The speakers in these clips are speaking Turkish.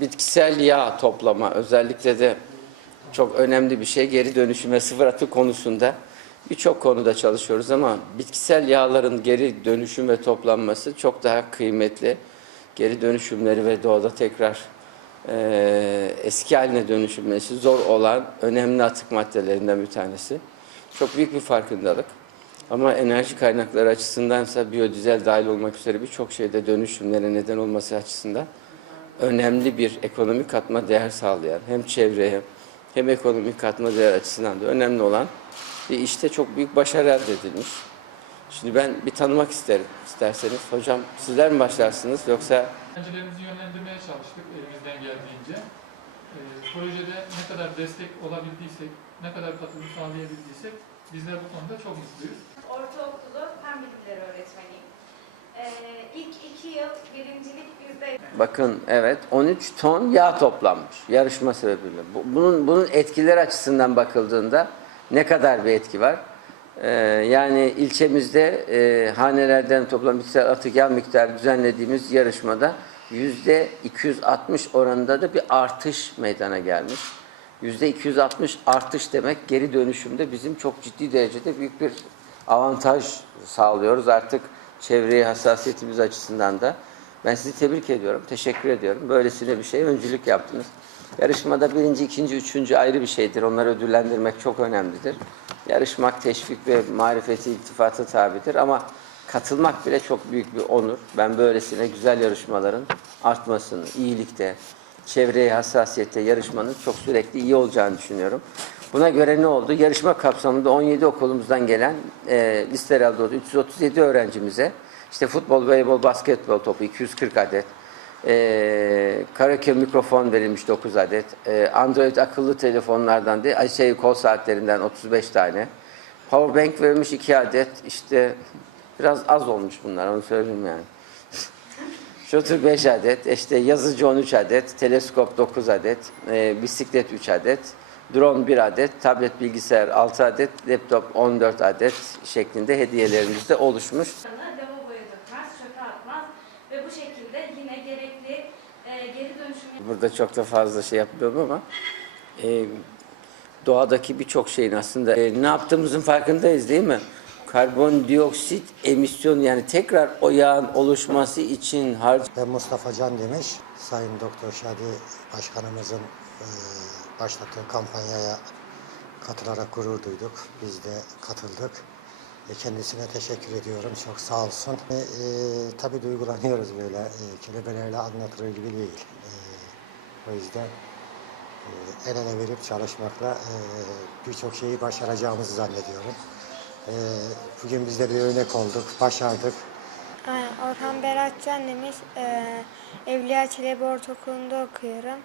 bitkisel yağ toplama özellikle de çok önemli bir şey. Geri dönüşüme sıfır atık konusunda birçok konuda çalışıyoruz ama bitkisel yağların geri dönüşüm ve toplanması çok daha kıymetli. Geri dönüşümleri ve doğada tekrar eee, eski haline dönüşülmesi zor olan önemli atık maddelerinden bir tanesi. Çok büyük bir farkındalık. Ama enerji kaynakları açısındansa biyodizel dahil olmak üzere birçok şeyde dönüşümlere neden olması açısından önemli bir ekonomik katma değer sağlayan hem çevreye hem ekonomik katma değer açısından da önemli olan bir işte çok büyük başarı elde edilmiş. Şimdi ben bir tanımak isterim isterseniz. Hocam sizler mi başlarsınız yoksa Öğrencilerimizi yönlendirmeye çalıştık elimizden geldiğince. Ee, projede ne kadar destek olabildiysek, ne kadar katılım sağlayabildiysek bizler bu konuda çok mutluyuz. Ortaokulu fen bilimleri öğretmeniyim. Ee, ilk iki yıl birincilik bizde bakın evet 13 ton yağ toplanmış yarışma sebebiyle. Bu- Bunun bunun etkileri açısından bakıldığında ne kadar bir etki var? Ee, yani ilçemizde e, hanelerden toplam bitkisel atık yağ miktarı düzenlediğimiz yarışmada yüzde 260 oranında da bir artış meydana gelmiş. Yüzde 260 artış demek geri dönüşümde bizim çok ciddi derecede büyük bir avantaj sağlıyoruz artık çevreye hassasiyetimiz açısından da. Ben sizi tebrik ediyorum, teşekkür ediyorum. Böylesine bir şey öncülük yaptınız. Yarışmada birinci, ikinci, üçüncü ayrı bir şeydir. Onları ödüllendirmek çok önemlidir. Yarışmak teşvik ve marifeti, iltifata tabidir ama katılmak bile çok büyük bir onur. Ben böylesine güzel yarışmaların artmasını, iyilikte, çevreye hassasiyette yarışmanın çok sürekli iyi olacağını düşünüyorum. Buna göre ne oldu? Yarışma kapsamında 17 okulumuzdan gelen e, listeler aldı 337 öğrencimize işte futbol, voleybol, basketbol topu 240 adet, e, karaoke mikrofon verilmiş 9 adet, e, Android akıllı telefonlardan de, ay şey kol saatlerinden 35 tane, powerbank verilmiş 2 adet, işte biraz az olmuş bunlar onu söyleyeyim yani. Shooter 5 adet, işte yazıcı 13 adet, teleskop 9 adet, e, bisiklet 3 adet, drone 1 adet, tablet bilgisayar 6 adet, laptop 14 adet şeklinde hediyelerimiz de oluşmuş. Burada çok da fazla şey yapmıyorum ama e, doğadaki birçok şeyin aslında e, ne yaptığımızın farkındayız değil mi? Karbondioksit emisyonu yani tekrar o yağın oluşması için harc Ben Mustafa Can Demiş, Sayın Doktor Şadi Başkanımızın e, başlattığı kampanyaya katılarak gurur duyduk. Biz de katıldık. E, kendisine teşekkür ediyorum. Çok sağ olsun. E, e, tabii duygulanıyoruz böyle. E, kelimelerle anlatılır gibi değil. E, o yüzden e, el ele verip çalışmakla e, birçok şeyi başaracağımızı zannediyorum. E, bugün biz de bir örnek olduk, başardık. Orhan Beratcan demiş. E, Evliya Çelebi Ortaokulu'nda okuyorum.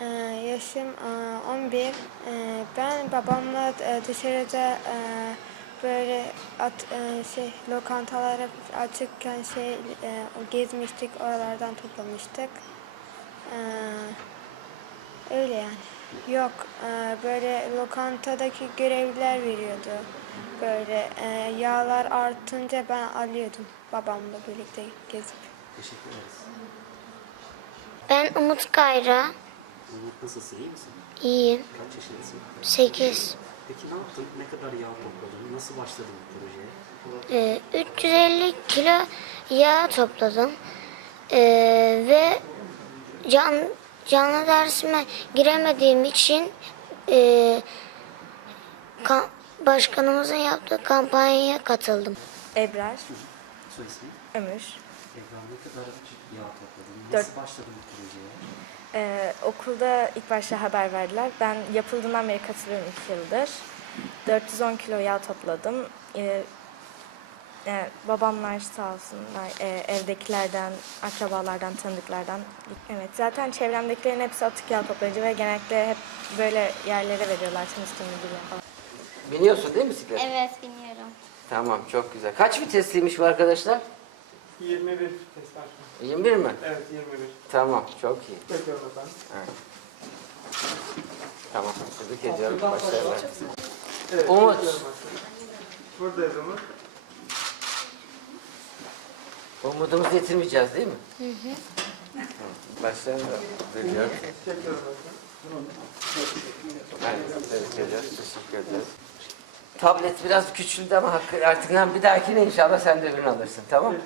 E, yaşım e, 11. E, ben babamla e, dışarıda e, böyle at, e, şey lokantalara açıkken şey e, o gezmiştik oralardan toplamıştık. E, öyle yani. Yok e, böyle lokantadaki görevliler veriyordu. Böyle e, yağlar artınca ben alıyordum babamla birlikte gezip. Teşekkür ederiz. Ben Umut Kayra. Nasılsın, iyi misin? İyiyim. Kaç yaşındasın? 8. Peki ne yaptın? Ne kadar yağ topladın? Nasıl başladın bu projeye? Ee, 350 kilo yağ topladım. Ee, ve can, canlı dersime giremediğim için e, ka- başkanımızın yaptığı kampanyaya katıldım. Ebrar, Soy ismi? Ömür. Ebrar ne kadar yağ topladın? Dört. Nasıl başladın bu projeye? Ee, okulda ilk başta haber verdiler. Ben yapıldığından beri katılıyorum iki yıldır. 410 kilo yağ topladım. Ee, e, babamlar sağ olsunlar e, evdekilerden, akrabalardan, tanıdıklardan. Evet zaten çevremdekilerin hepsi atık yağ toplayıcı ve genellikle hep böyle yerlere veriyorlar temiz temizliğe falan. Biniyorsun değil mi bisiklet? Evet bilmiyorum. Tamam çok güzel. Kaç vitesliymiş bu arkadaşlar? 21 test 21 mi? Evet 21. Tamam çok iyi. Bekliyorum efendim. Tamam tebrik ediyorum. Başarılar. Evet, Umut. bekliyorum efendim. Buradayız Umut. Umudumuzu yitirmeyeceğiz değil mi? Başlayalım da. Diliyorum. Evet, tebrik ediyoruz. Teşekkür ederiz. Tablet biraz küçüldü ama hakkı- artık lan bir dahakine inşallah sen de birini alırsın tamam mı?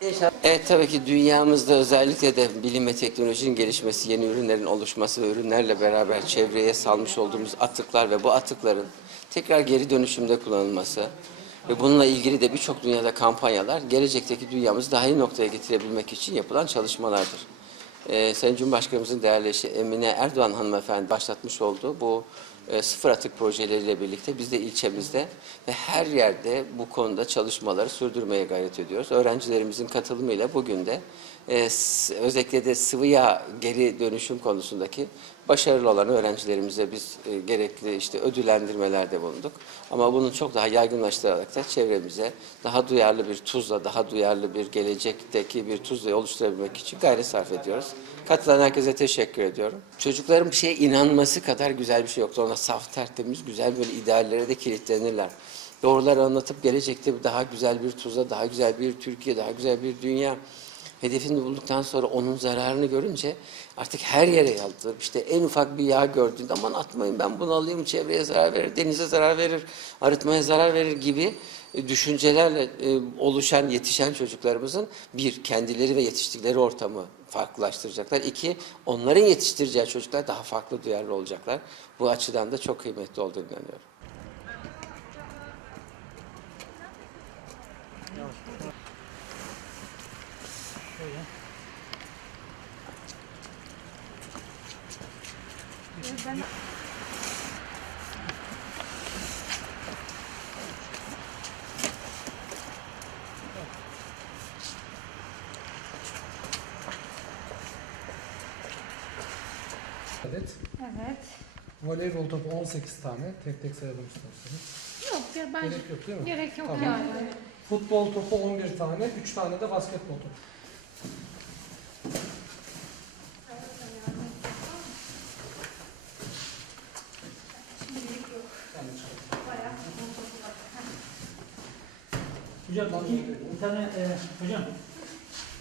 İnşallah. Evet tabii ki dünyamızda özellikle de bilim ve teknolojinin gelişmesi, yeni ürünlerin oluşması ve ürünlerle beraber çevreye salmış olduğumuz atıklar ve bu atıkların tekrar geri dönüşümde kullanılması ve bununla ilgili de birçok dünyada kampanyalar gelecekteki dünyamızı daha iyi noktaya getirebilmek için yapılan çalışmalardır. Ee, Sayın Cumhurbaşkanımızın değerli eşi Emine Erdoğan hanımefendi başlatmış olduğu bu e, sıfır atık projeleriyle birlikte biz de ilçemizde ve her yerde bu konuda çalışmaları sürdürmeye gayret ediyoruz. Öğrencilerimizin katılımıyla bugün de e, özellikle de sıvı yağ geri dönüşüm konusundaki başarılı olan öğrencilerimize biz e, gerekli işte ödüllendirmelerde bulunduk. Ama bunu çok daha yaygınlaştırarak da çevremize daha duyarlı bir tuzla, daha duyarlı bir gelecekteki bir tuzla oluşturabilmek için gayret sarf ediyoruz. Katılan herkese teşekkür ediyorum. Çocukların bir şeye inanması kadar güzel bir şey yoktu. Ona saf, tertemiz, güzel böyle ideallere de kilitlenirler. Doğruları anlatıp gelecekte daha güzel bir tuza, daha güzel bir Türkiye, daha güzel bir dünya hedefini bulduktan sonra onun zararını görünce artık her yere yaldırıp işte en ufak bir yağ gördüğünde aman atmayın ben bunu alayım çevreye zarar verir, denize zarar verir, arıtmaya zarar verir gibi e, düşüncelerle e, oluşan, yetişen çocuklarımızın bir, kendileri ve yetiştikleri ortamı farklılaştıracaklar. İki, onların yetiştireceği çocuklar daha farklı duyarlı olacaklar. Bu açıdan da çok kıymetli olduğunu inanıyorum. Adet. Evet. Voleybol topu 18 tane. Tek tek sayalım isterseniz. Yok ya bence Gerek yok değil mi? gerek yok Tamam. yani. Futbol topu 11 tane. 3 tane de basketbol topu. Hocam iki, bir tane e, hocam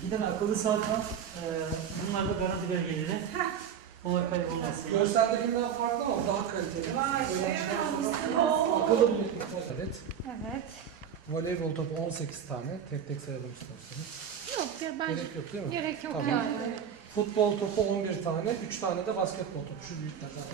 bir tane akıllı saat var. E, bunlar da garanti belgeleri. Olay kaybolması. Görseldekinden farklı ama daha kaliteli. Öyle Akıllı bir adet. Evet. Voleybol topu 18 tane. Tek tek sayalım isterseniz. Yok ya bence Gerek yok değil mi? gerek yok Tamam. yani. Futbol topu 11 tane. 3 tane de basketbol topu. Şu büyükler zaten.